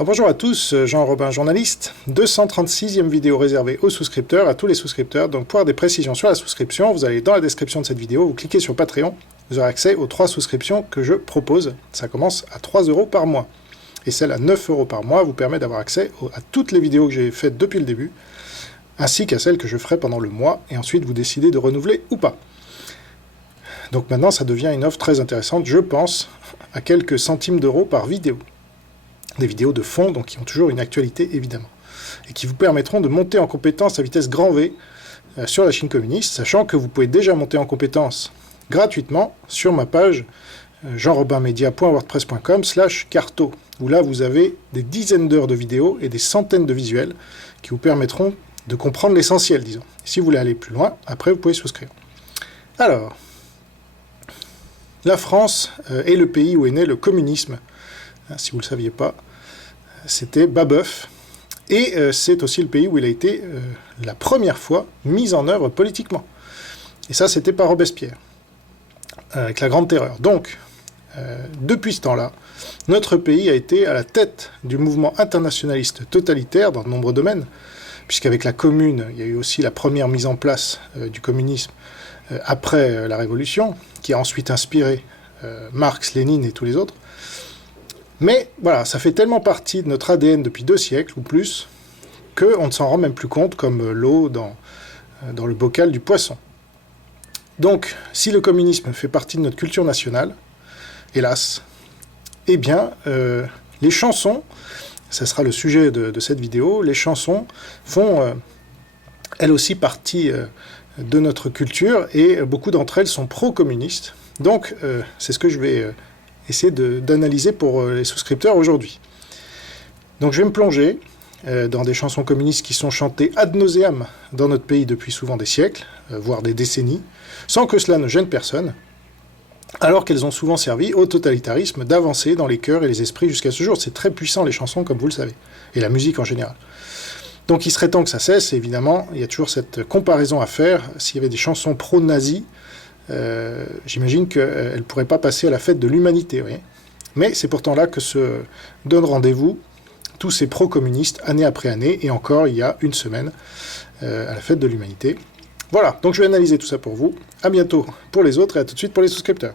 Bonjour à tous, Jean-Robin, journaliste. 236e vidéo réservée aux souscripteurs, à tous les souscripteurs. Donc pour avoir des précisions sur la souscription, vous allez dans la description de cette vidéo, vous cliquez sur Patreon, vous aurez accès aux 3 souscriptions que je propose. Ça commence à 3 € par mois. Et celle à 9 € par mois vous permet d'avoir accès à toutes les vidéos que j'ai faites depuis le début, ainsi qu'à celles que je ferai pendant le mois, et ensuite vous décidez de renouveler ou pas. Donc maintenant ça devient une offre très intéressante, je pense, à quelques centimes d'euros par vidéo. Des vidéos de fond, donc qui ont toujours une actualité évidemment, et qui vous permettront de monter en compétence à vitesse grand V sur la Chine communiste, sachant que vous pouvez déjà monter en compétence gratuitement sur ma page jeanrobinmedia.wordpress.com/carto, où là vous avez des dizaines d'heures de vidéos et des centaines de visuels qui vous permettront de comprendre l'essentiel, disons. Et si vous voulez aller plus loin, après vous pouvez souscrire. Alors, la France est le pays où est né le communisme. Si vous ne le saviez pas, c'était Babeuf. Et c'est aussi le pays où il a été la première fois mis en œuvre politiquement. Et ça, c'était par Robespierre, avec la Grande Terreur. Donc, depuis ce temps-là, notre pays a été à la tête du mouvement internationaliste totalitaire dans de nombreux domaines, puisqu'avec la Commune, il y a eu aussi la première mise en place du communisme après la Révolution, qui a ensuite inspiré Marx, Lénine et tous les autres. Mais voilà, ça fait tellement partie de notre ADN depuis 2 siècles ou plus qu'on ne s'en rend même plus compte, comme l'eau dans le bocal du poisson. Donc, si le communisme fait partie de notre culture nationale, hélas, eh bien, les chansons, ça sera le sujet de cette vidéo, les chansons font elles aussi partie de notre culture et beaucoup d'entre elles sont pro-communistes. Donc, c'est ce que je vais essayer d'analyser pour les souscripteurs aujourd'hui. Donc je vais me plonger dans des chansons communistes qui sont chantées ad nauseam dans notre pays depuis souvent des siècles, voire des décennies, sans que cela ne gêne personne, alors qu'elles ont souvent servi au totalitarisme d'avancer dans les cœurs et les esprits jusqu'à ce jour. C'est très puissant les chansons, comme vous le savez, et la musique en général. Donc il serait temps que ça cesse, et évidemment, il y a toujours cette comparaison à faire. S'il y avait des chansons pro-nazis, j'imagine qu'elle ne pourrait pas passer à la fête de l'humanité, oui. Mais c'est pourtant là que se donnent rendez-vous tous ces pro-communistes, année après année, et encore il y a une semaine, à la fête de l'humanité. Voilà, donc je vais analyser tout ça pour vous. À bientôt pour les autres, et à tout de suite pour les souscripteurs.